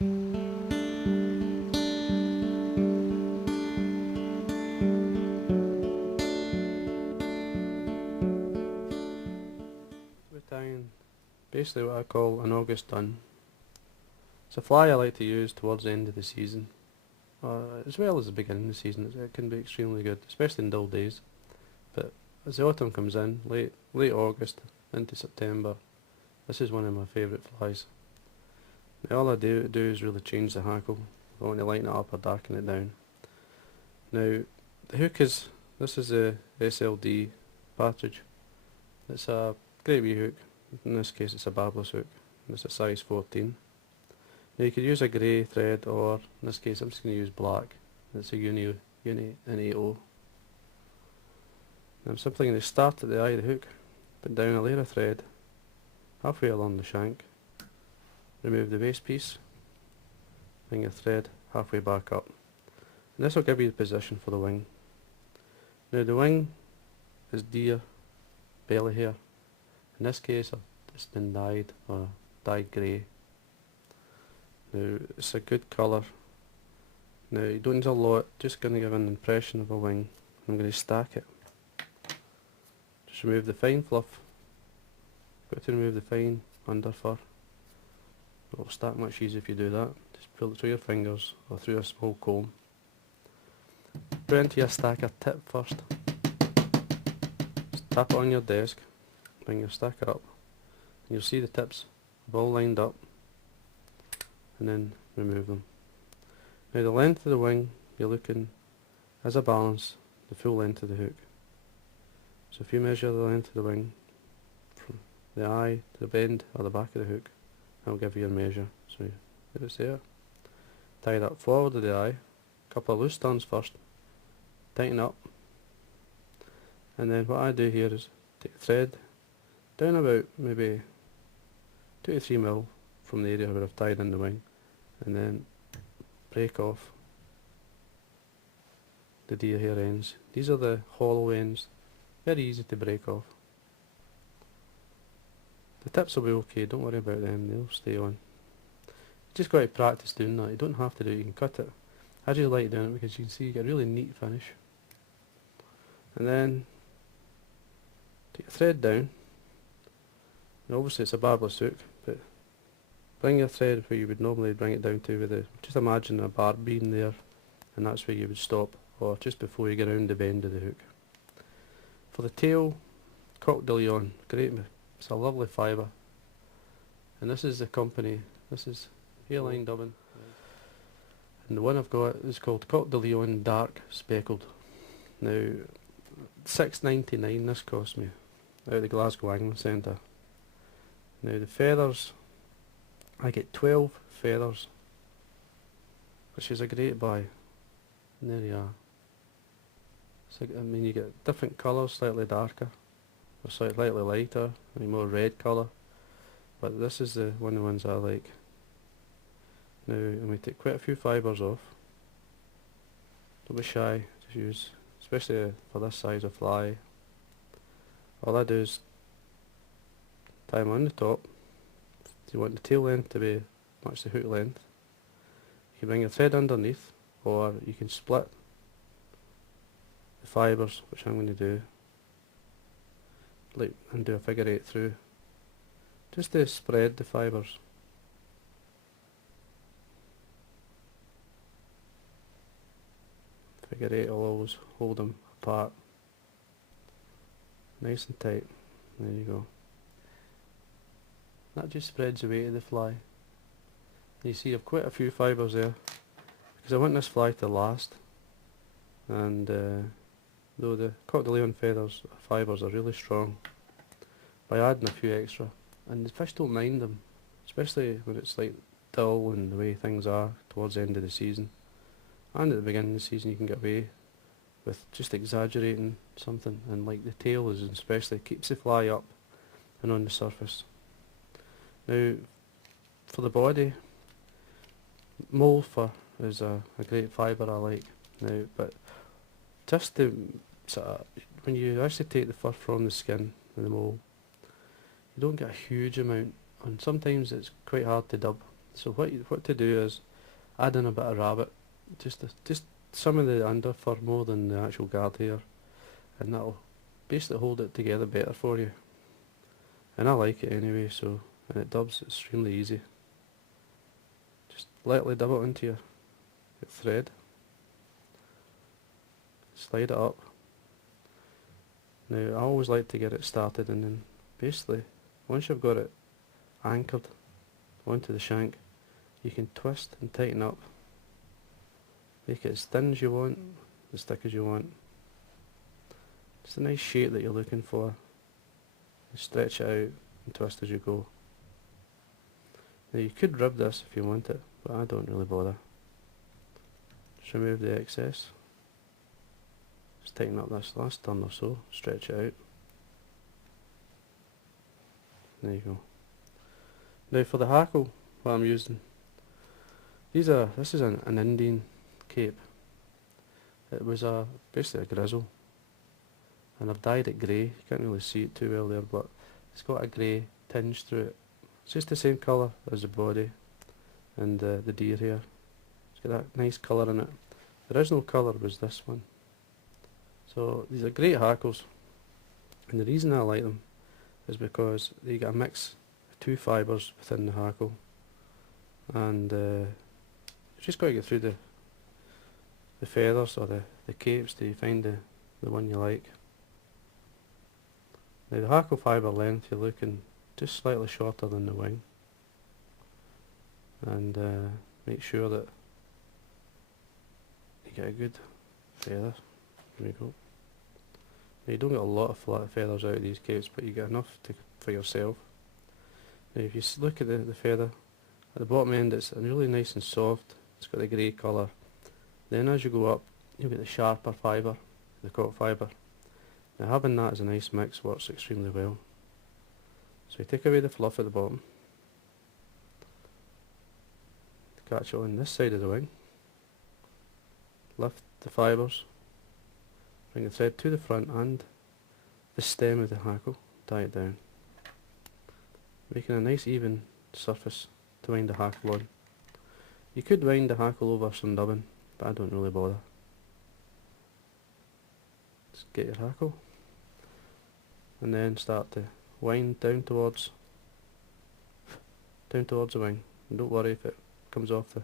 We're tying basically what I call an August dun. It's a fly I like to use towards the end of the season, as well as the beginning of the season. It can be extremely good, especially in dull days. But as the autumn comes in, late August into September, this is one of my favourite flies. Now all I do is really change the hackle. I want to lighten it up or darken it down. Now the hook this is a SLD partridge. It's a great wee hook. In this case it's a barbless hook. And it's a size 14. Now you could use a grey thread, or in this case I'm just going to use black. It's a uni in 8O. I'm simply going to start at the eye of the hook, put down a layer of thread halfway along the shank, remove the base piece, bring your thread halfway back up, and this will give you the position for the wing. Now the wing is deer belly hair. In this case it's been dyed, or dyed grey. Now it's a good colour. Now you don't need a lot, just going to give an impression of a wing. I'm going to stack it. Just remove the fine fluff. Got to remove the fine under fur. It'll stack much easier if you do that. Just pull it through your fingers or through a small comb. Put it into your stacker tip first. Just tap it on your desk, bring your stacker up, and you'll see the tips have all lined up, and then remove them. Now the length of the wing, you're looking as a balance the full length of the hook. So if you measure the length of the wing from the eye to the bend or the back of the hook, that'll give you your measure. So there it's there. Tie that forward of the eye, a couple of loose turns first, tighten up, and then what I do here is take the thread down about maybe 2 to 3 mil from the area where I've tied in the wing, and then break off the deer hair ends. These are the hollow ends, very easy to break off. The tips will be okay, don't worry about them, they'll stay on. You just got to practice doing that. You don't have to do it, you can cut it. I just like doing it because you can see you get a really neat finish. And then take your thread down. And obviously it's a barbless hook, but bring your thread where you would normally bring it down to with the, just imagine a barb being there, and that's where you would stop, or just before you get around the bend of the hook. For the tail, Coq de Leon, great, it's a lovely fibre. And this is the company, this is Hairline Dubbin. And the one I've got is called Coq de Leon Dark Speckled. Now, $6.99 this cost me, out of the Glasgow Angling Centre. Now the feathers, I get 12 feathers, which is a great buy. And there you are. So, I mean, you get different colours, slightly darker, or slightly lighter, a more red colour. But this is one of the ones I like. Now, and we take quite a few fibres off. Don't be shy, just use, especially for this size of fly. All I do is tie them on the top. If you want the tail length to be match the hook length, you can bring your thread underneath, or you can split the fibres, which I'm going to do, and do a figure 8 through, just to spread the fibres. Figure 8 will always hold them apart, nice and tight. There you go. That just spreads the weight of the fly. You see I've quite a few fibres there, because I want this fly to last, and though the Coq de Leon fibres are really strong, by adding a few extra, and the fish don't mind them, especially when it's like dull and the way things are towards the end of the season. And at the beginning of the season you can get away with just exaggerating something, and like the tail is especially, keeps the fly up and on the surface. Now for the body, mole fur is a great fibre I like now, but just to sort of, when you actually take the fur from the skin of the mole, you don't get a huge amount, and sometimes it's quite hard to dub. So what to do is add in a bit of rabbit, just some of the under fur more than the actual guard hair, and that'll basically hold it together better for you. And I like it anyway, so, and it dubs extremely easy. Just lightly dub it into your thread, slide it up. Now I always like to get it started, and then basically once you've got it anchored onto the shank, you can twist and tighten up, make it as thin as you want, as thick as you want. Just a nice shape that you're looking for. You stretch it out and twist as you go. Now you could rib this if you want it, but I don't really bother. Just remove the excess. Just tighten up this last turn or so, stretch it out. There you go. Now for the hackle, what I'm using, this is an Indian cape. It was basically a grizzle, and I've dyed it grey. You can't really see it too well there, but it's got a grey tinge through it. It's just the same colour as the body and the deer hair. It's got that nice colour in it. The original colour was this one. So these are great hackles, and the reason I like them is because they get a mix of two fibres within the hackle, and you just got to get through the feathers or the capes till you find the one you like. Now the hackle fibre length, you're looking just slightly shorter than the wing, and make sure that you get a good feather. There we go. Now you don't get a lot of flat feathers out of these capes, but you get enough for yourself. Now if you look at the feather, at the bottom end it's really nice and soft, it's got the grey colour. Then as you go up, you'll get the sharper fibre, the caught fibre. Now having that as a nice mix works extremely well. So you take away the fluff at the bottom, catch it on this side of the wing, lift the fibres, bring the thread to the front and the stem of the hackle, tie it down, making a nice even surface to wind the hackle on. You could wind the hackle over some dubbing, but I don't really bother. Just get your hackle and then start to wind down towards the wing, and don't worry if it comes off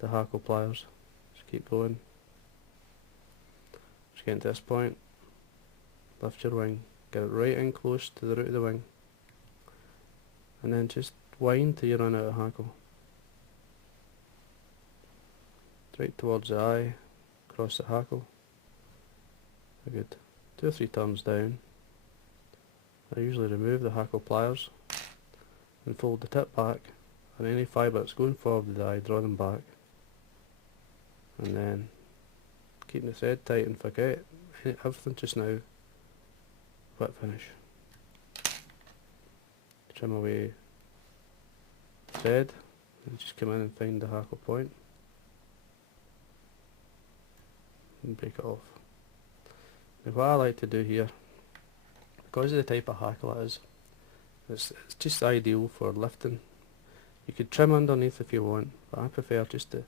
the hackle pliers. Just keep going. Just getting to this point, lift your wing, get it right in close to the root of the wing, and then just wind till you run out of hackle. Right towards the eye, across the hackle. A good 2 or 3 turns down. I usually remove the hackle pliers and fold the tip back, and any fibre that's going forward with the eye, draw them back, and then keeping the thread tight and forget everything just now. Whip finish. Trim away thread and just come in and find the hackle point and break it off. Now what I like to do here, because of the type of hackle it is, it's just ideal for lifting. You could trim underneath if you want, but I prefer just to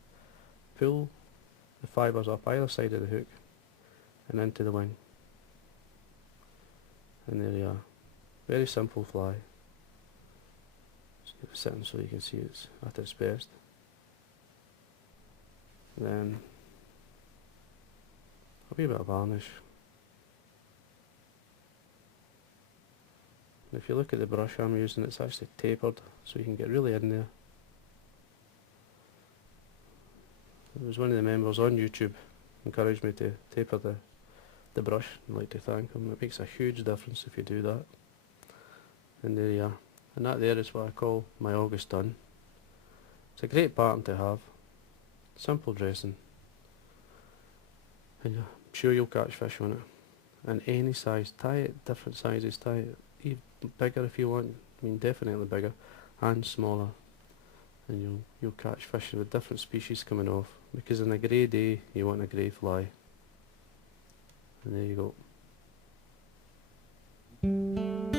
pull the fibres up either side of the hook and into the wing. And there you are. Very simple fly. Just get it sitting so you can see it's at its best. Then a wee bit of varnish. And if you look at the brush I'm using, it's actually tapered, so you can get really in there. There was one of the members on YouTube encouraged me to taper the brush. I'd like to thank him. It makes a huge difference if you do that. And there you are. And that there is what I call my August done. It's a great pattern to have. Simple dressing. And I'm sure you'll catch fish on it. And any size. Tie it different sizes. Tie it even bigger if you want. I mean definitely bigger. And smaller. And you'll catch fish with different species coming off. Because on a grey day you want a grey fly. And there you go.